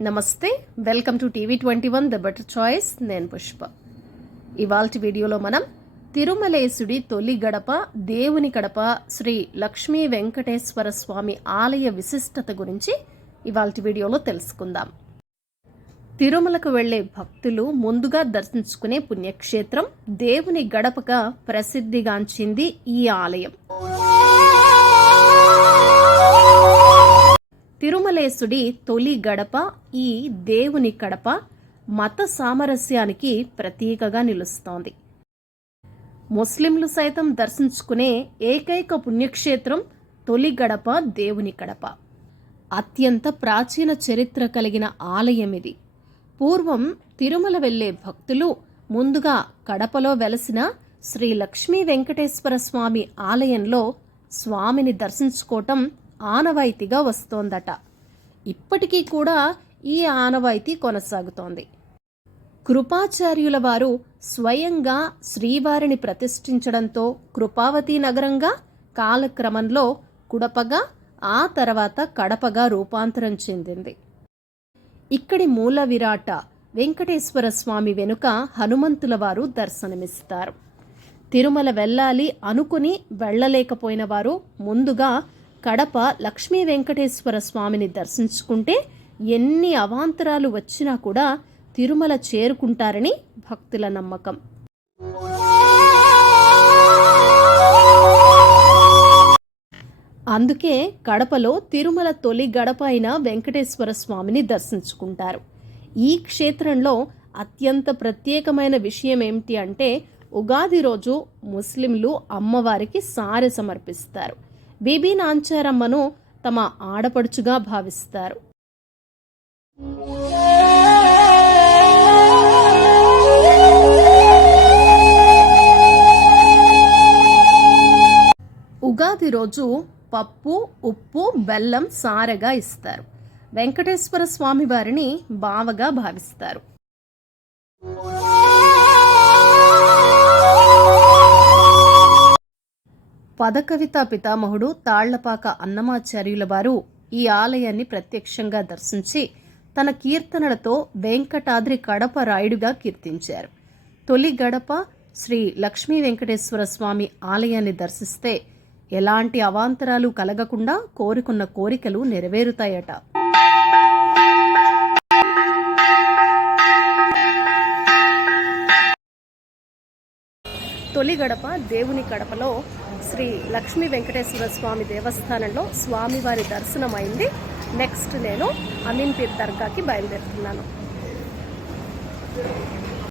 నమస్తే, welcome to TV21 the better choice. నేను పుష్ప. ఇవాల్టి వీడియోలో మనం తిరుమలేశుడి తొలి గడప దేవుని గడప శ్రీ లక్ష్మీ వెంకటేశ్వర స్వామి ఆలయ విశిష్టత గురించి ఇవాల్టి వీడియోలో తెలుసుకుందాం. తిరుమలకు వెళ్లే భక్తులు ముందుగా దర్శించుకునే పుణ్యక్షేత్రం, దేవుని గడపగా ప్రసిద్ధిగాంచింది ఈ ఆలయం. తిరుమలేశుడి తొలి గడప ఈ దేవుని కడప మత సామరస్యానికి ప్రతీకగా నిలుస్తోంది. ముస్లింలు సైతం దర్శించుకునే ఏకైక పుణ్యక్షేత్రం తొలి గడప దేవుని కడప. అత్యంత ప్రాచీన చరిత్ర కలిగిన ఆలయం ఇది. పూర్వం తిరుమల వెళ్లే భక్తులు ముందుగా కడపలో వెలసిన శ్రీ లక్ష్మీ వెంకటేశ్వర స్వామి ఆలయంలో స్వామిని దర్శించుకోవటం ఆనవాయితీగా వస్తోందట. ఇప్పటికీ కూడా ఈ ఆనవాయితీ కొనసాగుతోంది. కృపాచార్యుల వారు స్వయంగా శ్రీవారిని ప్రతిష్ఠించడంతో కృపావతి నగరంగా, కాలక్రమంలో కుడపగా, ఆ తర్వాత కడపగా రూపాంతరం చెందింది. ఇక్కడి మూల విరాట వెంకటేశ్వర స్వామి వెనుక హనుమంతుల వారు దర్శనమిస్తారు. తిరుమల వెళ్ళాలి అనుకుని వెళ్ళలేకపోయిన వారు ముందుగా కడప లక్ష్మీ వెంకటేశ్వర స్వామిని దర్శించుకుంటే ఎన్ని అవాంతరాలు వచ్చినా కూడా తిరుమల చేరుకుంటారని భక్తుల నమ్మకం. అందుకే కడపలో తిరుమల తొలి గడప అయిన వెంకటేశ్వర స్వామిని దర్శించుకుంటారు. ఈ క్షేత్రంలో అత్యంత ప్రత్యేకమైన విషయం ఏమిటి అంటే, ఉగాది రోజు ముస్లింలు అమ్మవారికి సారె సమర్పిస్తారు. బీబీ నాంచారమ్మను తమ ఆడపడుచుగా భావిస్తారు. ఉగాది రోజు పప్పు, ఉప్పు, బెల్లం సారెగా ఇస్తారు. వెంకటేశ్వర స్వామి వారిని బావగా భావిస్తారు. పదకవితా పితామహుడు తాళ్లపాక అన్నమాచార్యుల వారు ఈ ఆలయాన్ని ప్రత్యక్షంగా దర్శించి తన కీర్తనలతో వెంకటాద్రి కడప రాయుడుగా కీర్తించారు. తొలి గడప శ్రీ లక్ష్మీ వెంకటేశ్వర స్వామి ఆలయాన్ని దర్శిస్తే ఎలాంటి అవాంతరాలు కలగకుండా కోరుకున్న కోరికలు నెరవేరుతాయట. తొలి గడప దేవుని కడపలో శ్రీ లక్ష్మీ వెంకటేశ్వర స్వామి దేవస్థానంలో స్వామివారి దర్శనం అయింది. నెక్స్ట్ నేను అమీన్పీర్ దర్గాకి బయలుదేరుతున్నాను.